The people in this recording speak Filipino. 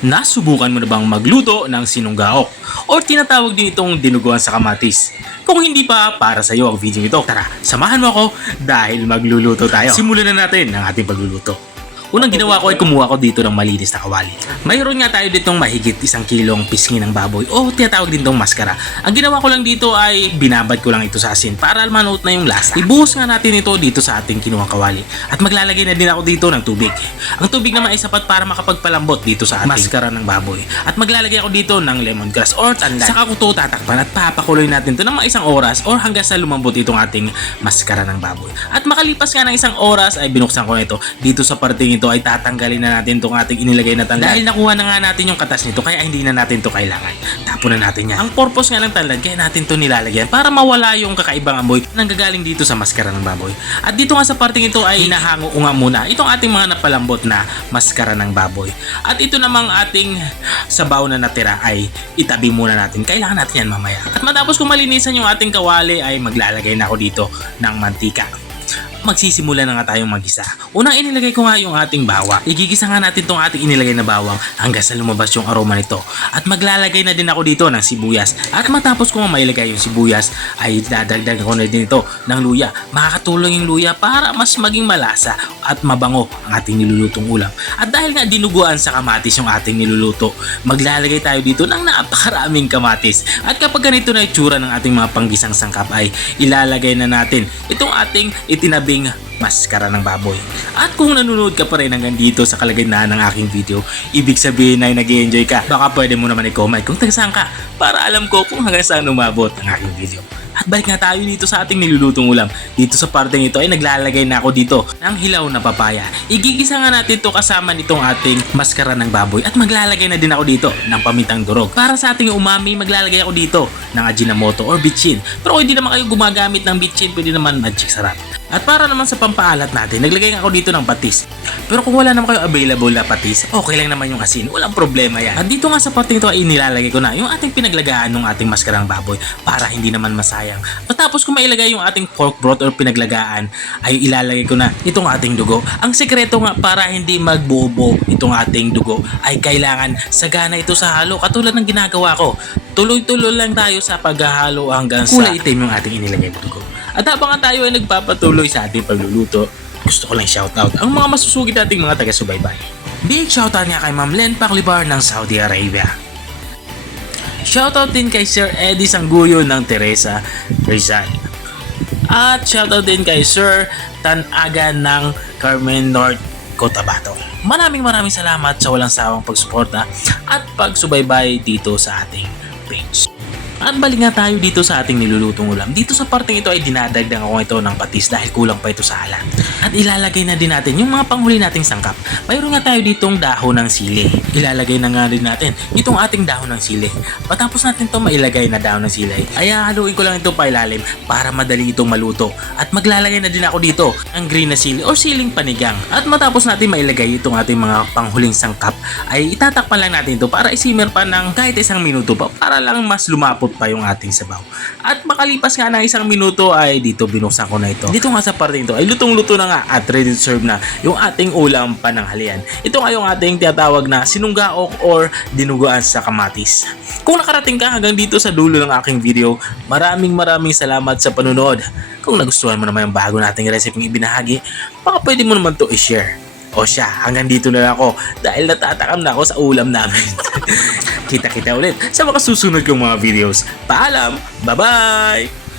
Nasubukan mo na bang magluto ng sinunggaok o tinatawag din itong dinuguan sa kamatis? Kung hindi pa, para sa iyo ang video ito. Tara, samahan mo ako dahil magluluto tayo. Simulan na natin ang ating pagluluto. Unang ginawa ko ay kumuha ko dito ng malinis na kawali. Mayroon nga tayo ditong mahigit 1 kilong pisngi ng baboy o tinatawag din itong maskara. Ang ginawa ko lang dito ay binabad ko lang ito sa asin para manuot na yung lasa. Ibuhos nga natin ito dito sa ating kinuhang kawali at maglalagay na din ako dito ng tubig. Ang tubig naman ay sapat para makapagpalambot dito sa ating maskara ng baboy. At maglalagay ako dito ng lemongrass or tanlan. Saka ko ito tatakpan at papakuloy natin ito ng mga 1 oras or hanggang sa lumambot itong ating maskara ng baboy. At makalipas nga ng 1 oras ay binuksan ko na ito dito sa parting ito ay tatanggalin na natin itong ating inilagay na tanlan. Dahil nakuha na nga natin yung katas nito kaya hindi na natin ito kailangan. Tapon na natin yan. Ang purpose nga ng tanlan kaya natin ito nilalagyan para mawala yung kakaibang amoy nang gagaling dito sa maskara ng baboy. At dito nga sa parting ito ay hinahango ko nga muna itong ating mga napalambot na maskara ng baboy. At ito namang ating sabaw na natira ay itabi muna natin. Kailangan natin yan mamaya. At matapos kung malinisan yung ating kawali ay maglalagay na ako dito ng mantika. Magsisimula na nga tayong magisa. Unang inilagay ko nga yung ating bawang. Igigisa nga natin itong ating inilagay na bawang hanggang sa lumabas yung aroma nito. At maglalagay na din ako dito ng sibuyas. At matapos ko nga mailagay yung sibuyas ay dadagdag ko na din ito ng luya. Makakatulong yung luya para mas maging malasa at mabango ang ating nilulutong ulam. At dahil nga dinuguan sa kamatis yung ating niluluto, maglalagay tayo dito ng napakaraming kamatis. At kapag ganito na itsura ng ating mga panggisang sangkap ay ilalagay na natin itong ating itinabing maskara ng baboy. At kung nanonood ka pa rin hanggang dito sa kalagitnaan ng aking video, ibig sabihin ay nag-i-enjoy ka. Baka pwede mo naman i-comment kung taga-saan ka para alam ko kung hanggang saan umabot ang aking video. At balik nga tayo dito sa ating nilulutong ulam. Dito sa parteng ito ay naglalagay na ako dito ng hilaw na papaya. Igigisa nga natin ito kasama nitong ating maskara ng baboy at maglalagay na din ako dito ng pamintang durog. Para sa ating umami, maglalagay ako dito ng ajinomoto or bitchin. Pero kung hindi naman kayo gumagamit ng bitchin, pwede naman magic sarap. At para naman sa pampaalat natin, naglagay ako dito ng patis. Pero kung wala naman kayo available na patis, okay lang naman yung asin. Walang problema yan. At dito nga sa parteng ito ay inilalagay ko na yung ating pinaglagaan ng ating maskarang baboy para hindi naman masayang. Matapos kung mailagay yung ating pork broth or pinaglagaan, ay ilalagay ko na itong ating dugo. Ang sekreto nga para hindi magbobo itong ating dugo ay kailangan sagana ito sa halo katulad ng ginagawa ko. Tuloy-tuloy lang tayo sa paghahalo hanggang sa kulay itim yung ating inilagay na dugo. At habang tayo ay nagpapatuloy sa ating pagluluto, gusto ko lang shoutout ang mga masusugid nating mga taga-subaybay. Big shoutout nga kay Ma'am Len Paclibar ng Saudi Arabia. Shoutout din kay Sir Eddie Sangguyo ng Teresa Rizal. At shoutout din kay Sir Tanaga ng Carmen North Cotabato. Maraming salamat sa walang sawang pagsuporta at pagsubaybay dito sa ating page. At balik nga tayo dito sa ating nilulutong ulam. Dito sa parteng ito ay dinadagdag ako ito ng patis dahil kulang pa ito sa halan. At ilalagay na din natin yung mga panghuli nating sangkap. Mayroon nga tayo ditong dahon ng sili. Ilalagay na nga din natin itong ating dahon ng sili. Matapos natin ito mailagay na dahon ng sili, ay haluin ko lang ito pa ilalim para madali itong maluto. At maglalagay na din ako dito ng green na sili or siling panigang. At matapos natin mailagay itong ating mga panghuling sangkap, ay itatakpan lang natin ito para isimmer pa ng kahit 1 minuto pa para lang mas lumapot pa yung ating sabaw. At makalipas nga ng 1 minuto ay dito binuksan ko na ito. Dito nga sa parte ito ay lutong-luto na nga at ready to serve na yung ating ulam pananghalian. Ito nga yung ating tinatawag na sinunggaok or dinuguan sa kamatis. Kung nakarating ka hanggang dito sa dulo ng aking video, maraming salamat sa panunood. Kung nagustuhan mo naman yung bago nating recipe ibinahagi, baka pwede mo naman to i-share. O siya, hanggang dito na lang ako dahil natatakam na ako sa ulam namin. Kita-kita ulit sa mga susunod kong mga videos. Paalam! Bye-bye!